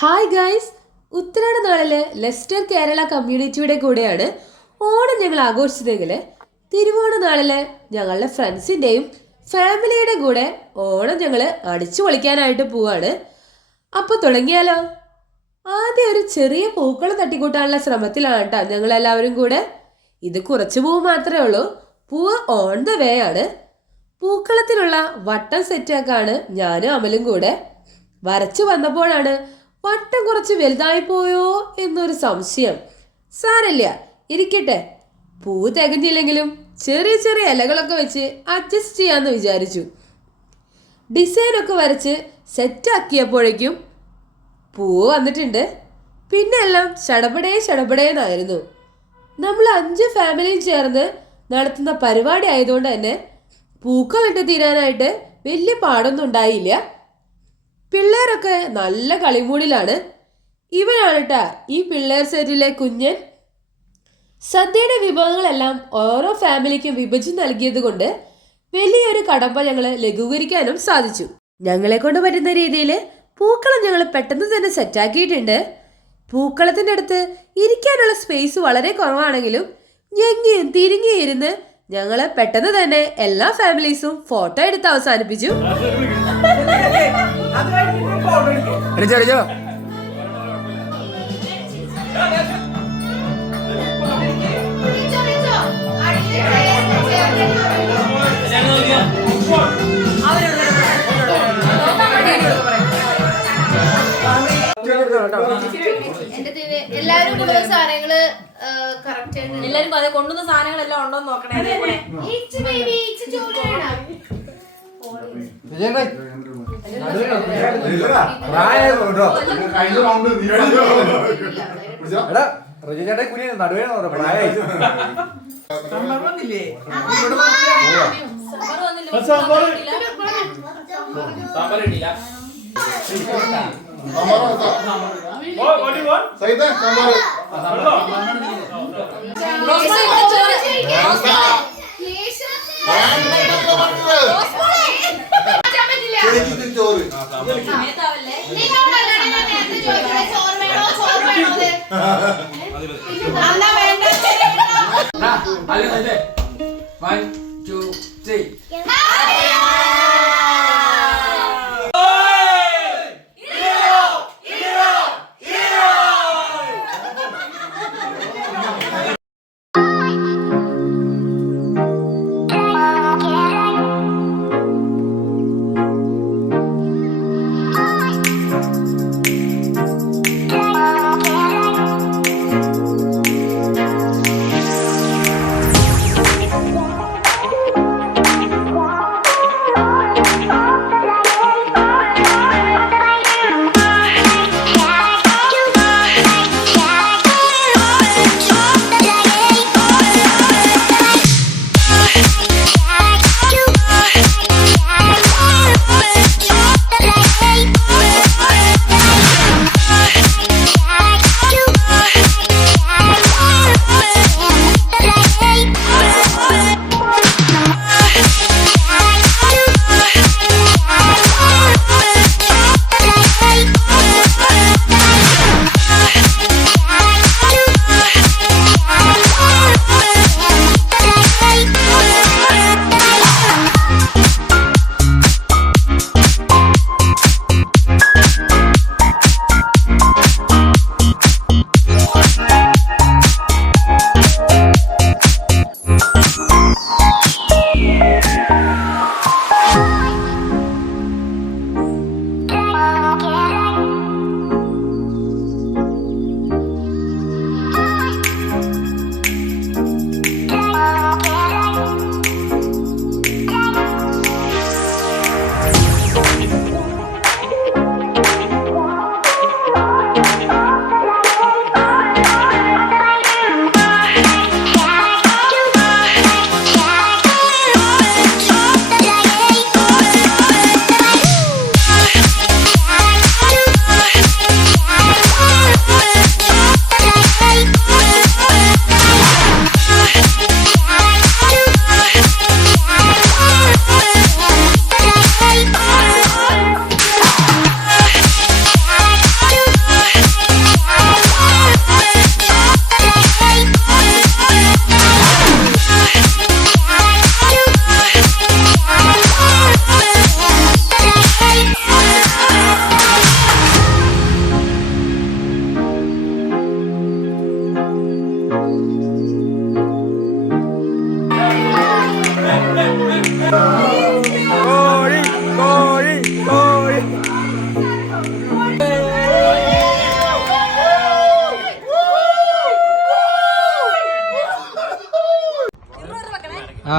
Hi guys, ഉത്തരാട നാളില് Leicester Kerala കമ്മ്യൂണിറ്റിയുടെ കൂടെയാണ് ഓണം ഞങ്ങൾ ആഘോഷിച്ചതെങ്കിൽ തിരുവോണ നാളില് ഞങ്ങളുടെ ഫ്രണ്ട്സിൻ്റെയും ഫാമിലിയുടെ കൂടെ ഓണം ഞങ്ങൾ അടിച്ചു പൊളിക്കാനായിട്ട് പോവാണ്. അപ്പോൾ തുടങ്ങിയാലോ? ആദ്യം ഒരു ചെറിയ പൂക്കളം തട്ടിക്കൂട്ടാനുള്ള ശ്രമത്തിലാണ് കേട്ടോ ഞങ്ങളെല്ലാവരും കൂടെ. ഇത് കുറച്ച് പൂവ് മാത്രമേ ഉള്ളൂ, പൂവ് ഓൺ ദ വേ ആണ്. പൂക്കളത്തിനുള്ള വട്ടം സെറ്റാക്കാണ് ഞാനും അമലും കൂടെ. വരച്ചു വന്നപ്പോഴാണ് വട്ടം കുറച്ച് വലുതായി പോയോ എന്നൊരു സംശയം. സാരല്ല, ഇരിക്കട്ടെ, പൂ തികഞ്ഞില്ലെങ്കിലും ചെറിയ ചെറിയ ഇലകളൊക്കെ വെച്ച് അഡ്ജസ്റ്റ് ചെയ്യാമെന്ന് വിചാരിച്ചു. ഡിസൈനൊക്കെ വരച്ച് സെറ്റാക്കിയപ്പോഴേക്കും പൂ വന്നിട്ടുണ്ട്. പിന്നെ എല്ലാം ഷടപടേന്നായിരുന്നു. നമ്മൾ 5 ഫാമിലിയും ചേർന്ന് നടത്തുന്ന പരിപാടി ആയതുകൊണ്ട് തന്നെ പൂക്കളിട്ട് തീരാനായിട്ട് വലിയ പാടൊന്നും ഉണ്ടായില്ല. പിള്ളേരൊക്കെ നല്ല കളിമൂടിലാണ്. ഇവനാണ് കേട്ടാ ഈ പിള്ളേർ സെറ്റിലെ കുഞ്ഞൻ. സദ്യയുടെ വിഭവങ്ങളെല്ലാം ഓരോ ഫാമിലിക്കും വിഭജിച്ച് നൽകിയത് കൊണ്ട് വലിയൊരു കടമ്പ ഞങ്ങൾ ലഘൂകരിക്കാനും സാധിച്ചു. ഞങ്ങളെ കൊണ്ട് പറ്റുന്ന രീതിയിൽ പൂക്കളം ഞങ്ങൾ പെട്ടെന്ന് തന്നെ സെറ്റാക്കിയിട്ടുണ്ട്. പൂക്കളത്തിൻ്റെ അടുത്ത് ഇരിക്കാനുള്ള സ്പേസ് വളരെ കുറവാണെങ്കിലും ഞെങ്ങിയും തിരിങ്ങിയും ഇരുന്ന് ഞങ്ങൾ പെട്ടെന്ന് തന്നെ എല്ലാ ഫാമിലീസും ഫോട്ടോ എടുത്ത് അവസാനിപ്പിച്ചു. എല്ലാരും കൊണ്ടുവന്ന സാധനങ്ങള് എല്ലാരും കൊണ്ടുവന്ന സാധനങ്ങളെല്ലാം ഉണ്ടോ നോക്കണേ. റജിചേട്ടൻ കുഞ്ഞ് നടുവേന്ന് പറഞ്ഞു പ്രായ One, two, three. ആ